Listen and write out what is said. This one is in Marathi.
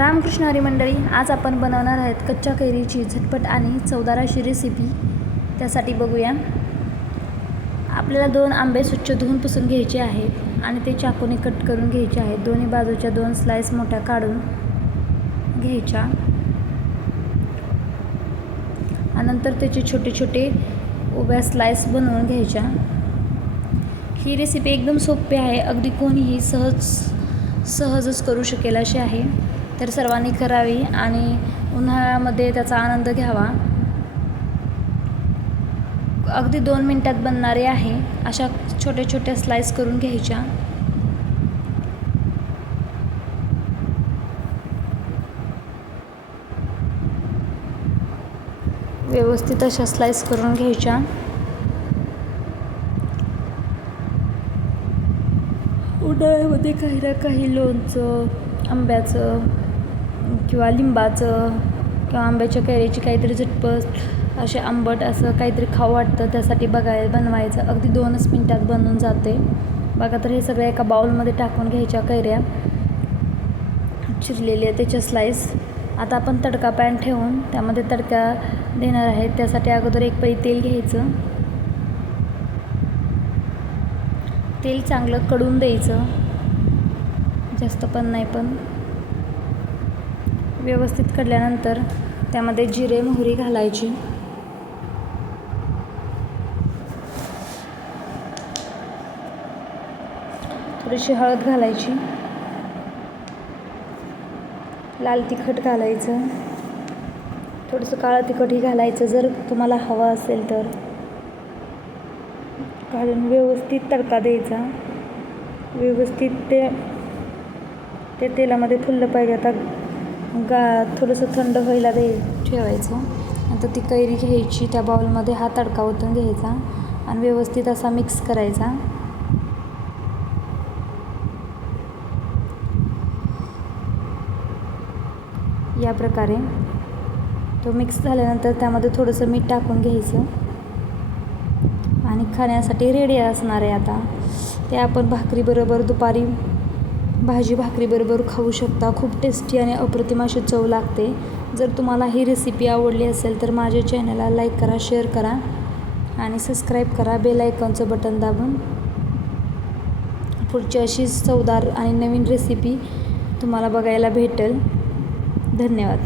रामकृष्ण हरी मंडळी, आज आपण बनवणार आहेत कच्च्या कैरीची झटपट आणि चवदार अशी रेसिपी. त्यासाठी बघूया. आपल्याला 2 आंबे स्वच्छ धुवून पुसून घ्यायचे आहेत आणि ते चाकूने कट करून घ्यायचे आहेत. दोन्ही बाजूच्या 2 स्लाइस मोठ्या काढून घ्यायच्या आणि नंतर त्याचे छोटे छोटे उभ्या स्लाइस बनवून घ्यायच्या. ही रेसिपी एकदम सोपी आहे, अगदी कोणीही सहजच करू शकेल अशी आहे. तर सर्वांनी करावी आणि उन्हाळ्यामध्ये त्याचा आनंद घ्यावा. अगदी 2 मिनिटात बनणारे आहे. अशा छोट्या छोट्या स्लाइस करून घ्यायच्या. व्यवस्थित अशा स्लाइस करून घ्यायच्या. उन्हाळ्यामध्ये काही ना काही लोणचं, आंब्याचं किंवा लिंबाचं किंवा आंब्याच्या कैरीची काहीतरी झटपट असे आंबट असं काहीतरी खाऊ वाटतं, त्यासाठी बनवायचं. अगदी 2च मिनिटात बनून जाते. बघा, तर हे सगळं एका बाउलमध्ये टाकून घ्यायच्या कैऱ्या चिरलेल्या, त्याच्या स्लाइस. आता आपण तडका पॅन ठेवून त्यामध्ये तडका देणार आहे. त्यासाठी अगोदर 1 पळी तेल घ्यायचं. तेल चांगलं कडून द्यायचं, जास्त पण नाही. पण व्यवस्थित कडल्यानंतर त्यामध्ये जिरे मोहरी घालायची. थोडीशी हळद घालायची. लाल तिखट घालायचं. थोडंसं काळं तिखटही घालायचं जर तुम्हाला हवं असेल तर. घालून व्यवस्थित तडका द्यायचा. व्यवस्थित ते तेलामध्ये फुललं पाहिजे. आता थोडंसं थंड व्हायला ठेवायचं. नंतर ती कैरी घ्यायची, त्या बाउलमध्ये हा तडका ओतून घ्यायचा आणि व्यवस्थित असा मिक्स करायचा. या प्रकारे तो मिक्स झाल्यानंतर त्यामध्ये थोडंसं मीठ टाकून घ्यायचं आणि खाण्यासाठी रेडी असणार आहे. आता ते आपण भाकरीबरोबर, दुपारी भाजी भाकरीबरोबर खाऊ शकता. खूप टेस्टी आणि अप्रतिम अशी चव लागते. जर तुम्हाला ही रेसिपी आवडली असेल तर माझ्या चॅनलला लाईक करा, शेअर करा आणि सबस्क्राईब करा. बेल आयकॉनचं बटन दाबून पुढची अशीच चवदार आणि नवीन रेसिपी तुम्हाला बघायला भेटेल. धन्यवाद.